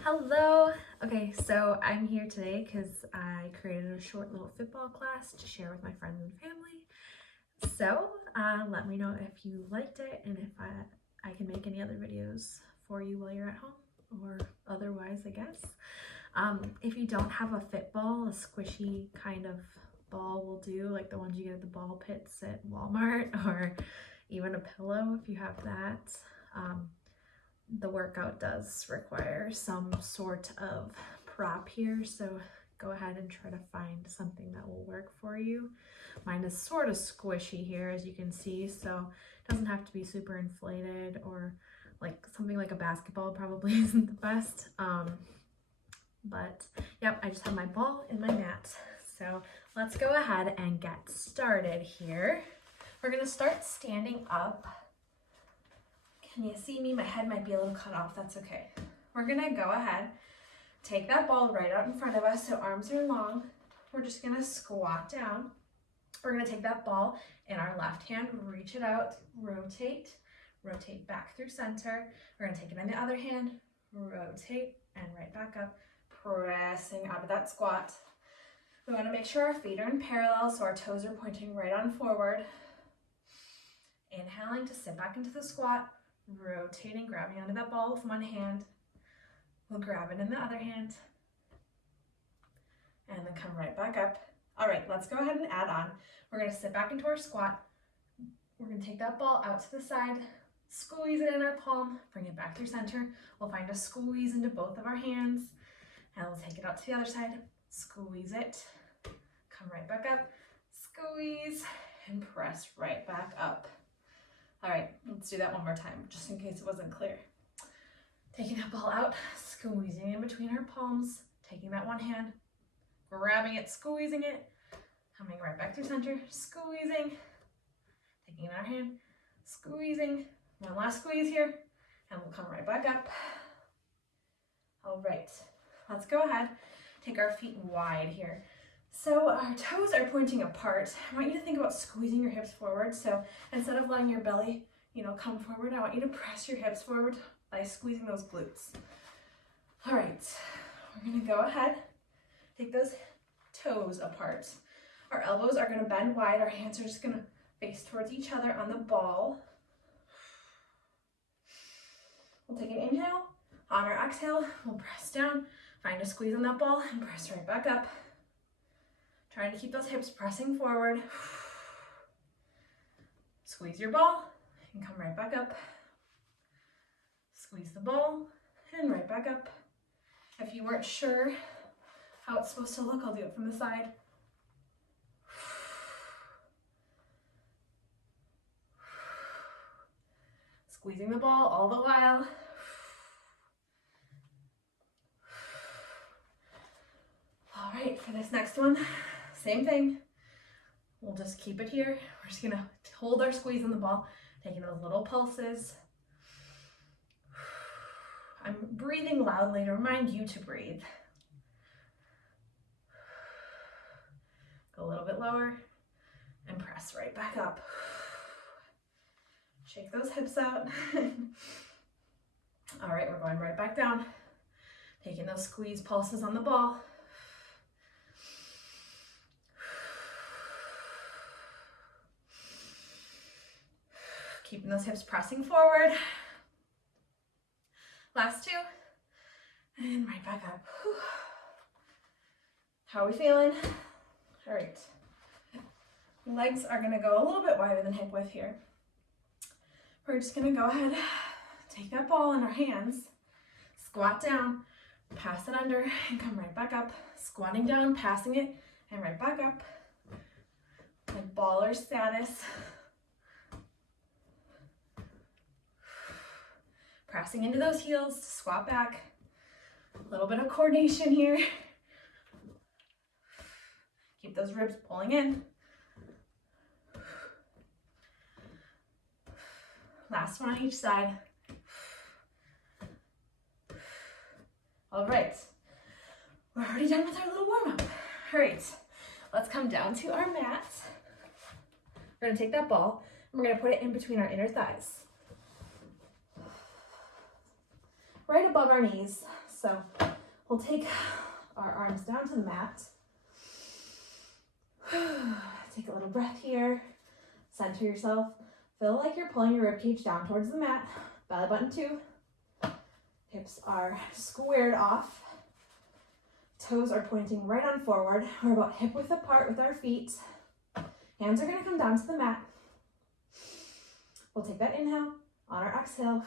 Hello. Okay, so I'm here today because I created a short little football class to share with my friends and family. So let me know if you liked it and if I can make any other videos for you while you're at home or otherwise, I guess. If you don't have a fit ball, a squishy kind of ball will do, like the ones you get at the ball pits at Walmart, or even a pillow if you have that. The workout does require some sort of prop here, so go ahead and try to find something that will work for you. Mine is sort of squishy here, as you can see, so it doesn't have to be super inflated, or like something like a basketball probably isn't the best. But yep, I just have my ball and my mat. So let's go ahead and get started here. We're gonna start standing up. Can you see me? My head might be a little cut off, that's okay. We're gonna go ahead, take that ball right out in front of us so arms are long. We're just gonna squat down. We're gonna take that ball in our left hand, reach it out, rotate back through center. We're gonna take it in the other hand, rotate, and right back up, pressing out of that squat. We wanna make sure our feet are in parallel so our toes are pointing right on forward. Inhaling to sit back into the squat, rotating, grabbing onto that ball with one hand. We'll grab it in the other hand and then come right back up. All right, let's go ahead and add on. We're gonna sit back into our squat. We're gonna take that ball out to the side, squeeze it in our palm, bring it back through center. We'll find a squeeze into both of our hands and we'll take it out to the other side, squeeze it, come right back up, squeeze, and press right back up. All right, let's do that one more time, just in case it wasn't clear. Taking that ball out, squeezing in between our palms, taking that one hand, grabbing it, squeezing it, coming right back through center, squeezing, taking our hand, squeezing, one last squeeze here, and we'll come right back up. All right, let's go ahead, take our feet wide here. So our toes are pointing apart. I want you to think about squeezing your hips forward. So instead of letting your belly, come forward, I want you to press your hips forward by squeezing those glutes. All right, we're gonna go ahead, take those toes apart. Our elbows are gonna bend wide. Our hands are just gonna face towards each other on the ball. We'll take an inhale. On our exhale, we'll press down, find a squeeze on that ball, and press right back up. Trying to keep those hips pressing forward. Squeeze your ball and come right back up. Squeeze the ball and right back up. If you weren't sure how it's supposed to look, I'll do it from the side. Squeezing the ball all the while. All right, for this next one, same thing. We'll just keep it here. We're just gonna hold our squeeze on the ball, taking those little pulses. I'm breathing loudly to remind you to breathe. Go a little bit lower and press right back up. Shake those hips out. All right, we're going right back down. Taking those squeeze pulses on the ball. Keeping those hips pressing forward. Last two, and right back up. How are we feeling? All right. Legs are gonna go a little bit wider than hip width here. We're just gonna go ahead, take that ball in our hands, squat down, pass it under, and come right back up. Squatting down, passing it, and right back up. Like baller status. Pressing into those heels to squat back. A little bit of coordination here. Keep those ribs pulling in. Last one on each side. All right, we're already done with our little warm-up. All right, let's come down to our mat. We're gonna take that ball and we're gonna put it in between our inner thighs. right above our knees. So we'll take our arms down to the mat. Take a little breath here. Center yourself. Feel like you're pulling your ribcage down towards the mat. Belly button 2. Hips are squared off. Toes are pointing right on forward. We're about hip width apart with our feet. Hands are going to come down to the mat. We'll take that inhale. On our exhale,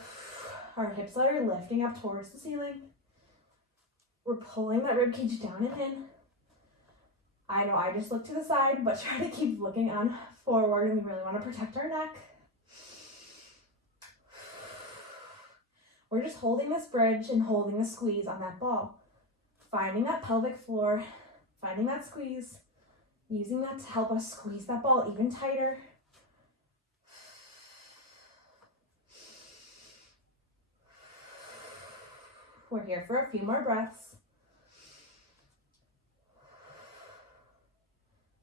our hips are lifting up towards the ceiling. We're pulling that ribcage down and in. I know I just look to the side, but try to keep looking on forward, and we really want to protect our neck. We're just holding this bridge and holding the squeeze on that ball. Finding that pelvic floor, finding that squeeze, using that to help us squeeze that ball even tighter. We're here for a few more breaths.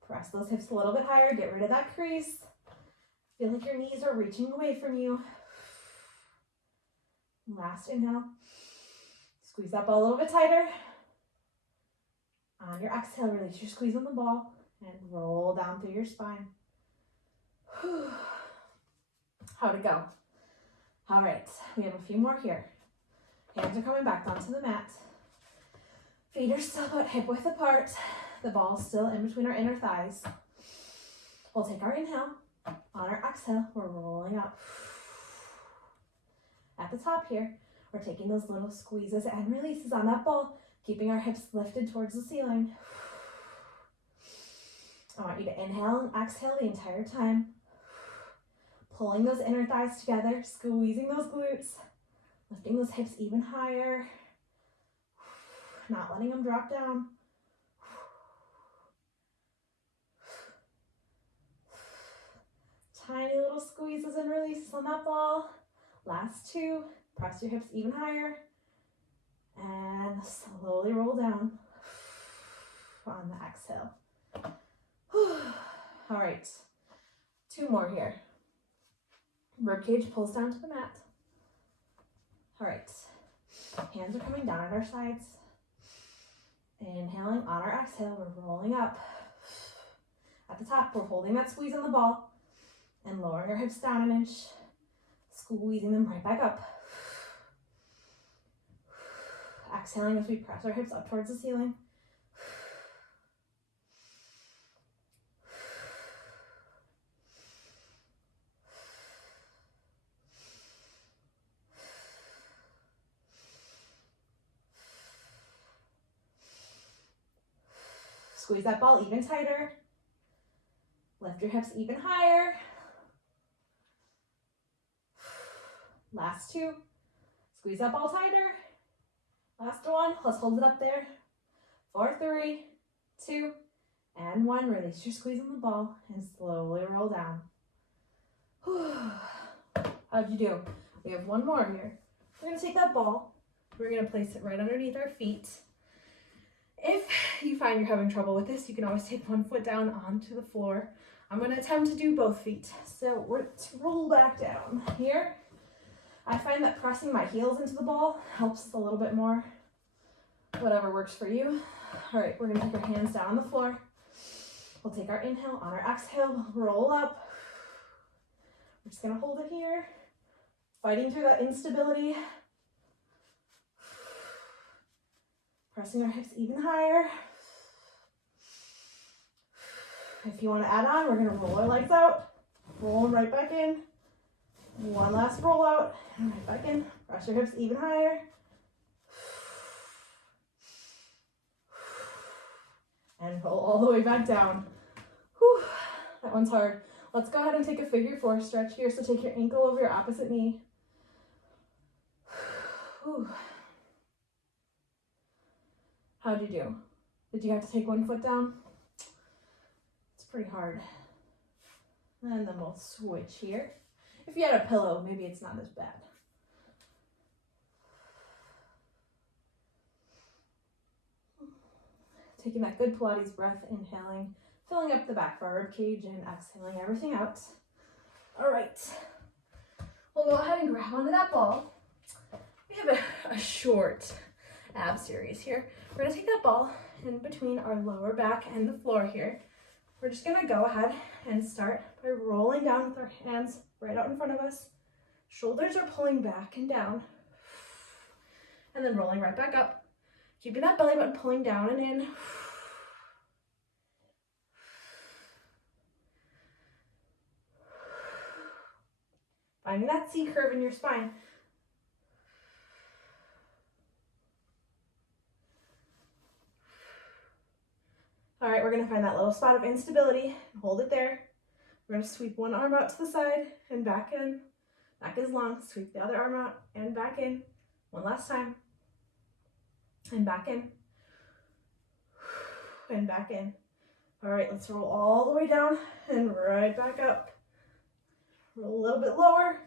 Press those hips a little bit higher, get rid of that crease. Feel like your knees are reaching away from you. Last inhale. Squeeze that ball a little bit tighter. On your exhale, release your squeeze on the ball and roll down through your spine. How'd it go? All right, we have a few more here. Hands are coming back onto the mat. Feet are still about hip width apart. The ball's still in between our inner thighs. We'll take our inhale. On our exhale, we're rolling up. At the top here, we're taking those little squeezes and releases on that ball, keeping our hips lifted towards the ceiling. I want you to inhale and exhale the entire time. Pulling those inner thighs together, squeezing those glutes, lifting those hips even higher, not letting them drop down. Tiny little squeezes and releases on that ball. Last 2, press your hips even higher and slowly roll down on the exhale. All right, 2 more here. Ribcage pulls down to the mat. All right, hands are coming down at our sides. Inhaling on our exhale, we're rolling up. At the top, we're holding that squeeze on the ball and lowering our hips down an inch, squeezing them right back up. Exhaling as we press our hips up towards the ceiling. Squeeze that ball even tighter. Lift your hips even higher. Last 2. Squeeze that ball tighter. Last 1. Let's hold it up there. 4, 3, 2, and 1. Release your squeeze on the ball and slowly roll down. How'd you do? We have 1 more here. We're going to take that ball. We're going to place it right underneath our feet. If you find you're having trouble with this, you can always take 1 foot down onto the floor. I'm going to attempt to do both feet. So let's roll back down here. I find that pressing my heels into the ball helps a little bit more. Whatever works for you. All right, we're going to take our hands down on the floor. We'll take our inhale. On our exhale, roll up. We're just going to hold it here. Fighting through that instability. Pressing our hips even higher. If you want to add on, we're going to roll our legs out. Roll them right back in. 1 last roll out. And right back in. Press your hips even higher. And roll all the way back down. Whew, that one's hard. Let's go ahead and take a figure 4 stretch here. So take your ankle over your opposite knee. Whew. How'd you do? Did you have to take 1 foot down? It's pretty hard. And then we'll switch here. If you had a pillow, maybe it's not as bad. Taking that good Pilates breath, inhaling, filling up the back of our rib cage and exhaling everything out. All right. We'll go ahead and grab onto that ball. We have a short ab series here. We're gonna take that ball in between our lower back and the floor here. We're just gonna go ahead and start by rolling down with our hands right out in front of us. Shoulders are pulling back and down. And then rolling right back up. Keeping that belly button pulling down and in. Finding that C curve in your spine. All right, we're gonna find that little spot of instability and hold it there. We're gonna sweep one arm out to the side and back in. Back is long, sweep the other arm out and back in. One last time. And back in. And back in. All right, let's roll all the way down and right back up. Roll a little bit lower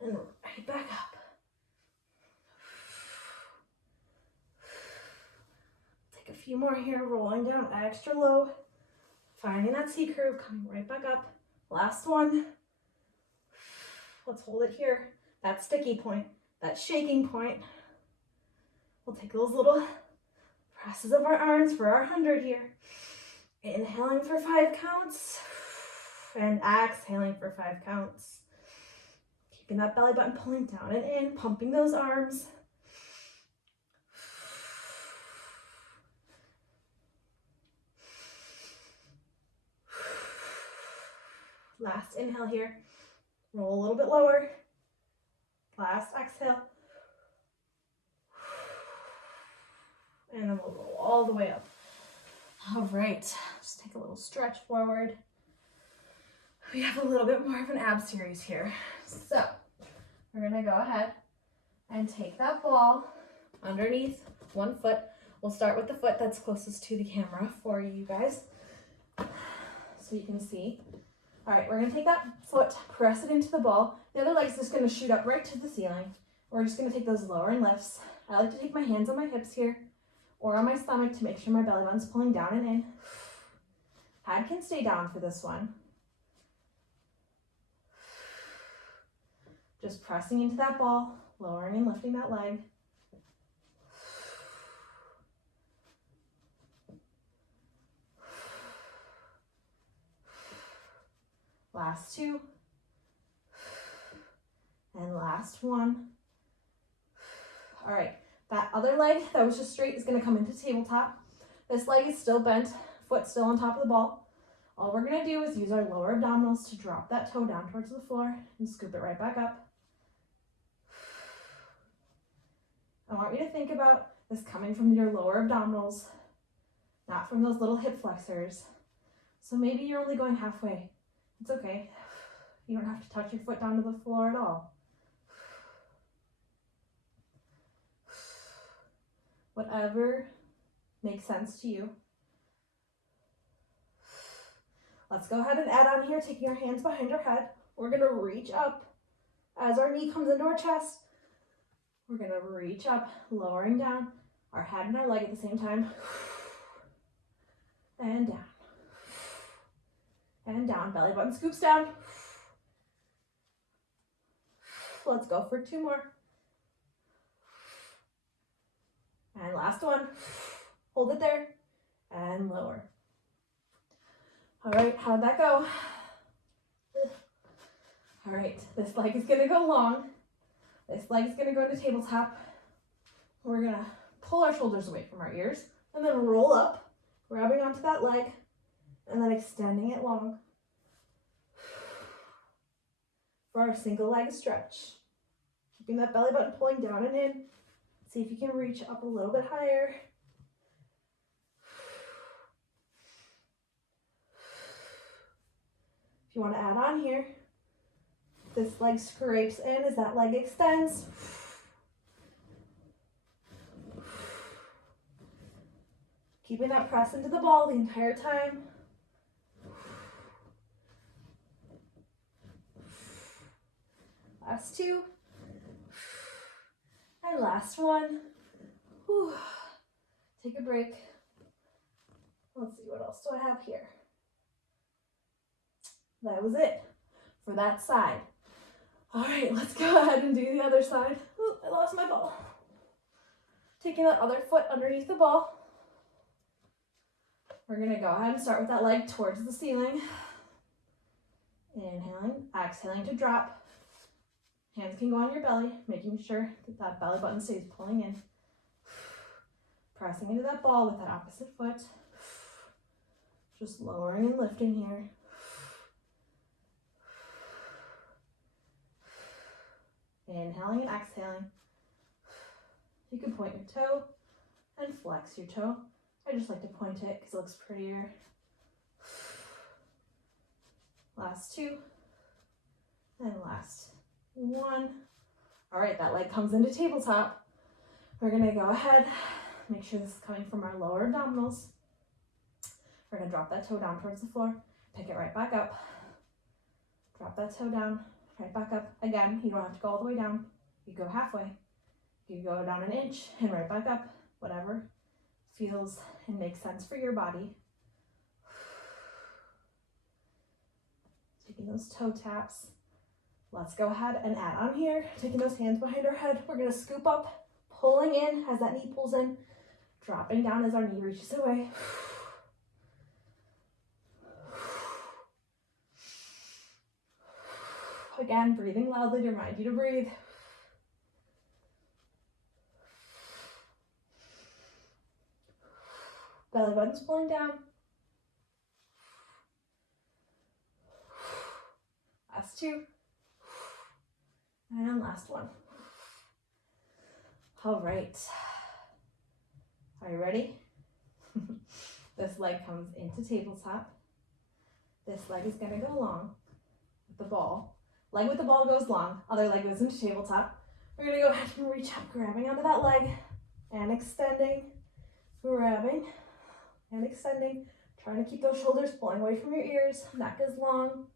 and right back up. Take a few more here, rolling down extra low. Finding that C curve, coming right back up. Last one. Let's hold it here. That sticky point, that shaking point. We'll take those little presses of our arms for our 100 here. Inhaling for 5 counts and exhaling for 5 counts. Keeping that belly button pulling down and in, pumping those arms. Last inhale here. Roll a little bit lower. Last exhale. And then we'll roll all the way up. All right, just take a little stretch forward. We have a little bit more of an ab series here. So we're gonna go ahead and take that ball underneath one foot. We'll start with the foot that's closest to the camera for you guys, so you can see. All right, we're gonna take that foot, press it into the ball. The other leg's just gonna shoot up right to the ceiling. We're just gonna take those lowering lifts. I like to take my hands on my hips here or on my stomach to make sure my belly button's pulling down and in. Head can stay down for this one. Just pressing into that ball, lowering and lifting that leg. Last 2. And last 1. All right, that other leg that was just straight is gonna come into tabletop. This leg is still bent, foot still on top of the ball. All we're gonna do is use our lower abdominals to drop that toe down towards the floor and scoop it right back up. I want you to think about this coming from your lower abdominals, not from those little hip flexors. So maybe you're only going halfway. It's okay. You don't have to touch your foot down to the floor at all. Whatever makes sense to you. Let's go ahead and add on here, taking our hands behind our head. We're gonna reach up as our knee comes into our chest. We're gonna reach up, lowering down our head and our leg at the same time. And down. And down, belly button scoops down. Let's go for 2 more. And last one. Hold it there and lower. All right, how'd that go? All right, this leg is gonna go long. This leg is gonna go to tabletop. We're gonna pull our shoulders away from our ears and then roll up, grabbing onto that leg and then extending it long for our single leg stretch. Keeping that belly button pulling down and in. See if you can reach up a little bit higher. If you want to add on here, this leg scrapes in as that leg extends. Keeping that press into the ball the entire time. Last 2. And last one. Whew. Take a break. Let's see, what else do I have here? That was it for that side. All right, let's go ahead and do the other side. Ooh, I lost my ball. Taking that other foot underneath the ball. We're gonna go ahead and start with that leg towards the ceiling. Inhaling, exhaling to drop. Hands can go on your belly, making sure that that belly button stays pulling in. Pressing into that ball with that opposite foot. Just lowering and lifting here. Inhaling and exhaling. You can point your toe and flex your toe. I just like to point it because it looks prettier. Last two. And last one. All right, that leg comes into tabletop. We're gonna go ahead, make sure this is coming from our lower abdominals. We're gonna drop that toe down towards the floor, pick it right back up. Drop that toe down, right back up. Again, you don't have to go all the way down. You go halfway. You go down an inch and right back up, whatever feels and makes sense for your body. Taking those toe taps. Let's go ahead and add on here, taking those hands behind our head. We're gonna scoop up, pulling in as that knee pulls in, dropping down as our knee reaches away. Again, breathing loudly to remind you to breathe. Belly button's pulling down. Last two. And last one. All right. Are you ready? This leg comes into tabletop. This leg is gonna go long with the ball. Leg with the ball goes long, other leg goes into tabletop. We're gonna go ahead and reach up, grabbing onto that leg and extending, grabbing and extending. Trying to keep those shoulders pulling away from your ears. Neck is long.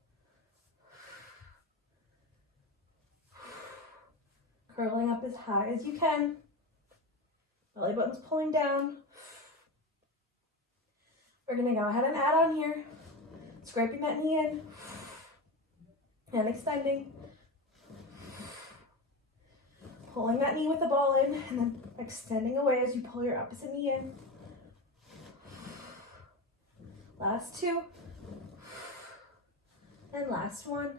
Curling up as high as you can. Belly button's pulling down. We're gonna go ahead and add on here. Scraping that knee in. And extending. Pulling that knee with the ball in and then extending away as you pull your opposite knee in. Last two. And last one.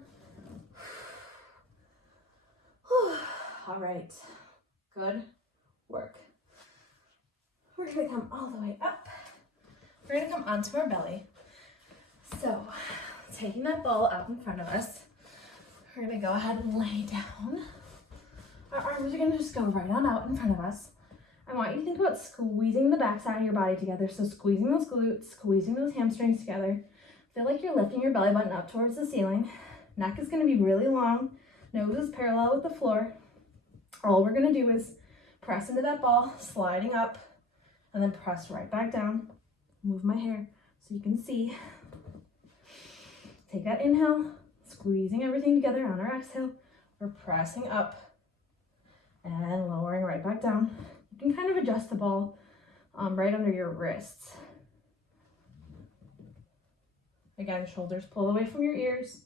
All right, good work. We're gonna come all the way up. We're gonna come onto our belly. So, taking that ball up in front of us, we're gonna go ahead and lay down. Our arms are gonna just go right on out in front of us. I want you to think about squeezing the backside of your body together. So squeezing those glutes, squeezing those hamstrings together. Feel like you're lifting your belly button up towards the ceiling. Neck is gonna be really long. Nose is parallel with the floor. All we're gonna do is press into that ball, sliding up, and then press right back down. Move my hair so you can see. Take that inhale, squeezing everything together on our exhale. We're pressing up and lowering right back down. You can kind of adjust the ball right under your wrists. Again, shoulders pull away from your ears.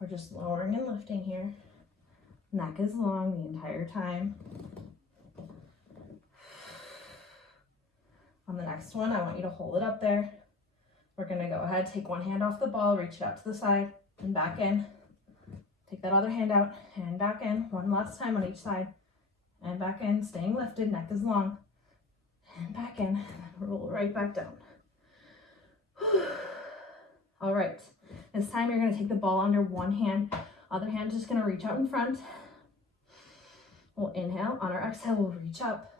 We're just lowering and lifting here. Neck is long the entire time. On the next one, I want you to hold it up there. We're gonna go ahead, take one hand off the ball, reach it out to the side and back in. Take that other hand out and back in. One last time on each side. And back in, staying lifted, neck is long. And back in, roll right back down. All right, this time you're gonna take the ball under one hand. Other hand just gonna reach out in front. We'll inhale. On our exhale, we'll reach up.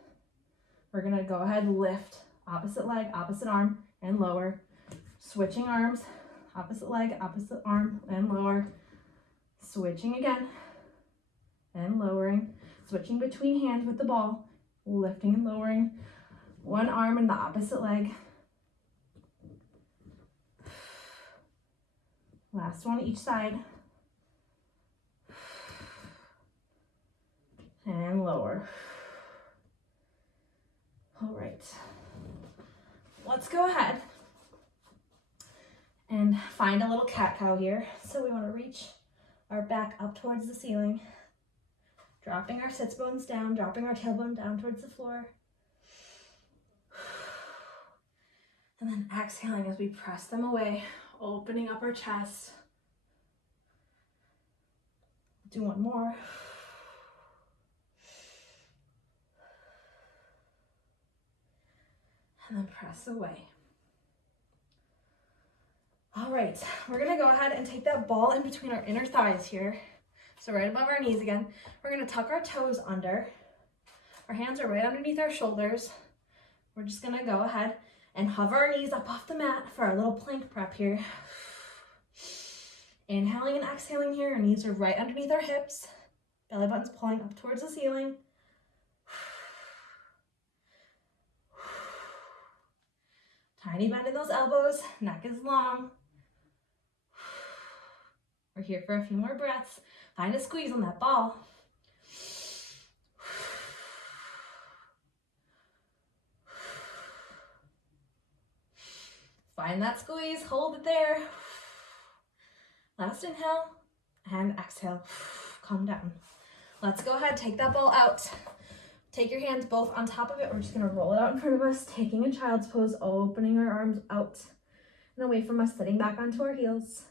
We're gonna go ahead and lift. Opposite leg, opposite arm, and lower. Switching arms, opposite leg, opposite arm, and lower. Switching again, and lowering. Switching between hands with the ball, lifting and lowering. One arm and the opposite leg. Last one each side. And lower. All right. Let's go ahead And find a little cat-cow here. So we want to reach our back up towards the ceiling, dropping our sits bones down, dropping our tailbone down towards the floor. And then exhaling as we press them away, opening up our chest. Do one more. And then press away. All right, we're gonna go ahead and take that ball in between our inner thighs here. So right above our knees again. We're gonna tuck our toes under. Our hands are right underneath our shoulders. We're just gonna go ahead and hover our knees up off the mat for our little plank prep here. Inhaling and exhaling here. Our knees are right underneath our hips. Belly button's pulling up towards the ceiling. Tiny bend in those elbows. Neck is long. We're here for a few more breaths. Find a squeeze on that ball. Find that squeeze, hold it there. Last inhale and exhale. Calm down. Let's go ahead, take that ball out. Take your hands both on top of it. We're just gonna roll it out in front of us, taking a child's pose, opening our arms out and away from us, sitting back onto our heels.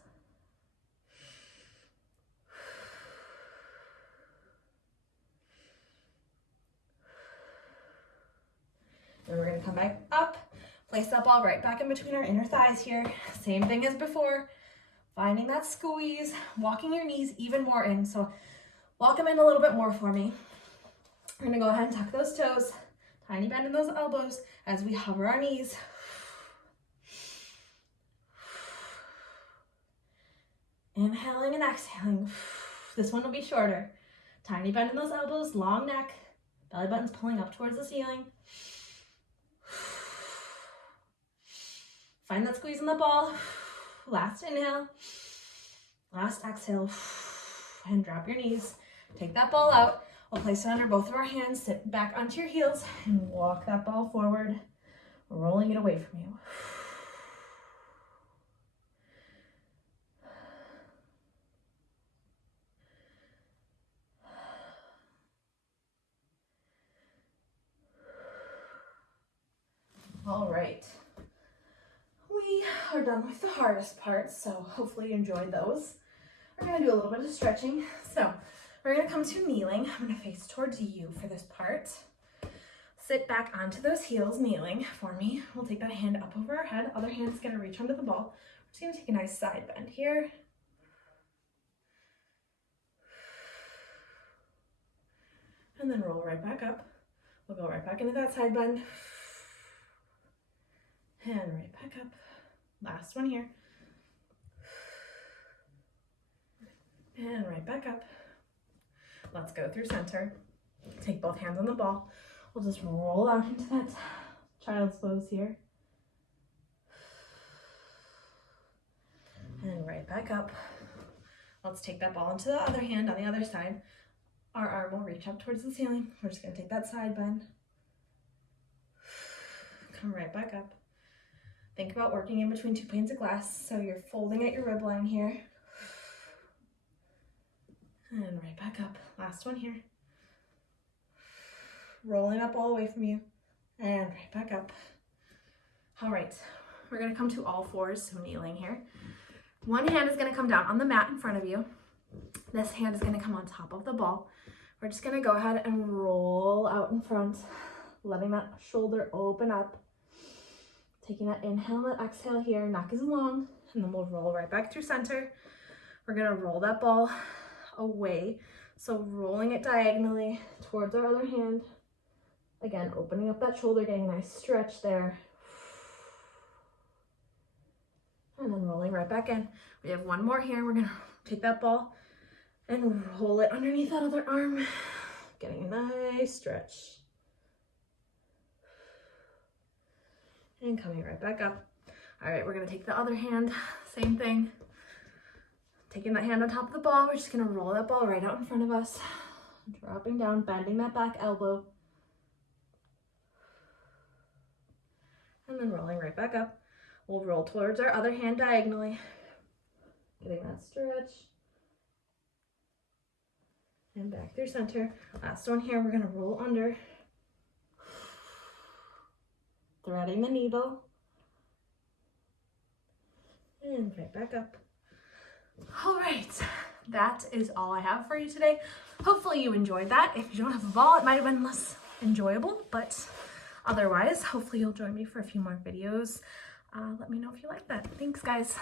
Then we're gonna come back up, place that ball right back in between our inner thighs here. Same thing as before, finding that squeeze, walking your knees even more in. So walk them in a little bit more for me. We're gonna go ahead and tuck those toes, tiny bend in those elbows as we hover our knees. Inhaling and exhaling. This one will be shorter. Tiny bend in those elbows, long neck, belly button's pulling up towards the ceiling. Find that squeeze in the ball. Last inhale, last exhale, and drop your knees. Take that ball out. We'll place it under both of our hands, sit back onto your heels, and walk that ball forward, rolling it away from you. All right. We are done with the hardest parts, so hopefully you enjoyed those. We're gonna do a little bit of stretching. So we're gonna come to kneeling. I'm gonna face towards you for this part. Sit back onto those heels, kneeling for me. We'll take that hand up over our head. Other hand's gonna reach under the ball. We're just gonna take a nice side bend here. And then roll right back up. We'll go right back into that side bend. And right back up. Last one here. And right back up. Let's go through center. Take both hands on the ball. We'll just roll out into that child's pose here. And right back up. Let's take that ball into the other hand on the other side. Our arm will reach up towards the ceiling. We're just gonna take that side bend. Come right back up. Think about working in between two panes of glass. So you're folding at your rib line here. And right back up. Last one here. Rolling up all the way from you. And right back up. All right, we're gonna come to all fours, so kneeling here. One hand is gonna come down on the mat in front of you. This hand is gonna come on top of the ball. We're just gonna go ahead and roll out in front, letting that shoulder open up. Taking that inhale and exhale here, neck is long, and then we'll roll right back through center. We're gonna roll that ball away. So rolling it diagonally towards our other hand. Again, opening up that shoulder, getting a nice stretch there. And then rolling right back in. We have one more here. We're gonna take that ball and roll it underneath that other arm, getting a nice stretch. And coming right back up. All right, we're gonna take the other hand, same thing. Taking that hand on top of the ball, we're just gonna roll that ball right out in front of us. Dropping down, bending that back elbow. And then rolling right back up. We'll roll towards our other hand diagonally. Getting that stretch. And back through center. Last one here, we're gonna roll under. Threading the needle. And right back up. All right, that is all I have for you today. Hopefully you enjoyed that. If you don't have a ball, it might have been less enjoyable, but otherwise, hopefully you'll join me for a few more videos. Let me know if you like that. Thanks, guys.